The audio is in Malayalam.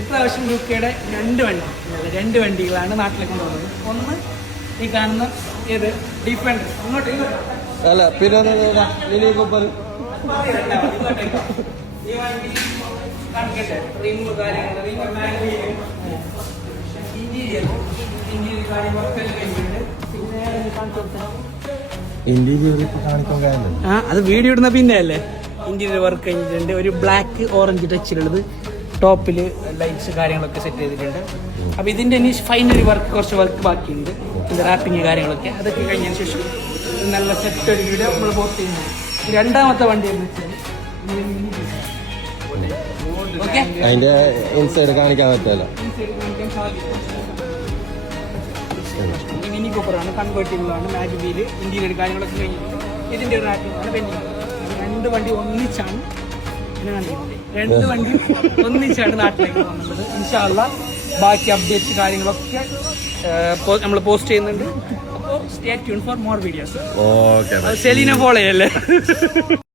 ഇപ്രാവശ്യം ലുക്കയുടെ രണ്ട് വണ്ടികളാണ് നാട്ടിലേക്ക് കൊണ്ടുപോകുന്നത്. ഒന്ന് ഈ കാണുന്ന ഏത് ഡിഫൻഡർ, ഇങ്ങോട്ട് അല്ല പിന്നെ മിനി കൂപ്പർ. ഈ വണ്ടി കാണിക്കട്ടെ, റിമൂവ് കാര്യങ്ങൾ, ഇന്റീരിയർ കാര്യങ്ങളൊക്കെ കഴിഞ്ഞിട്ടുണ്ട്. പിന്നെ ഇന്റീരിയർ ഇപ്പൊ കാണിക്കാൻ അത് വീഡിയോ ഇടുന്ന പിന്നെ അല്ലേ. ഇന്റീരിയർ വർക്ക് കഴിഞ്ഞിട്ടുണ്ട്. ഒരു ബ്ലാക്ക് ഓറഞ്ച് ടച്ചിലുള്ളത്, ടോപ്പിൽ ലൈറ്റ്സ് കാര്യങ്ങളൊക്കെ സെറ്റ് ചെയ്തിട്ടുണ്ട്. അപ്പോൾ ഇതിൻ്റെ ഇനി ഫൈനലി കുറച്ച് വർക്ക് ബാക്കിയുണ്ട്. ഇതിൻ്റെ റാപ്പിങ് കാര്യങ്ങളൊക്കെ അതൊക്കെ കഴിഞ്ഞതിന് ശേഷം നല്ല സെറ്റ് ഒരു വീഡിയോ നമ്മൾ പോസ്റ്റ് ചെയ്യുന്നത്. രണ്ടാമത്തെ വണ്ടി എന്ന് വെച്ചാൽ ഓക്കെ, അതിന്റെ ഇൻസൈഡ് കാണിക്കാൻ പറ്റില്ല. മിനി കൂപ്പറാണ്, കൺവേർട്ടിബിളാണ്, മാഗ് വീല്, ഇന്റീരിയർ കാര്യങ്ങളൊക്കെ കഴിഞ്ഞിട്ടുണ്ട്. ഇതിൻ്റെ ഒരു റാപ്പിംഗാണ് പെൻഡിങ്. രണ്ട് വണ്ടി ഒന്നിച്ചാണ് നാട്ടിലേക്ക് പോകുന്നത്. ഇൻഷാ അല്ലാഹ് ബാക്കി അപ്ഡേറ്റ്സ് കാര്യങ്ങളൊക്കെ നമ്മൾ പോസ്റ്റ് ചെയ്യുന്നുണ്ട്. അപ്പോൾ stay tune for more videos. സെലീനെ ഫോളോ ചെയ്യല്ലേ.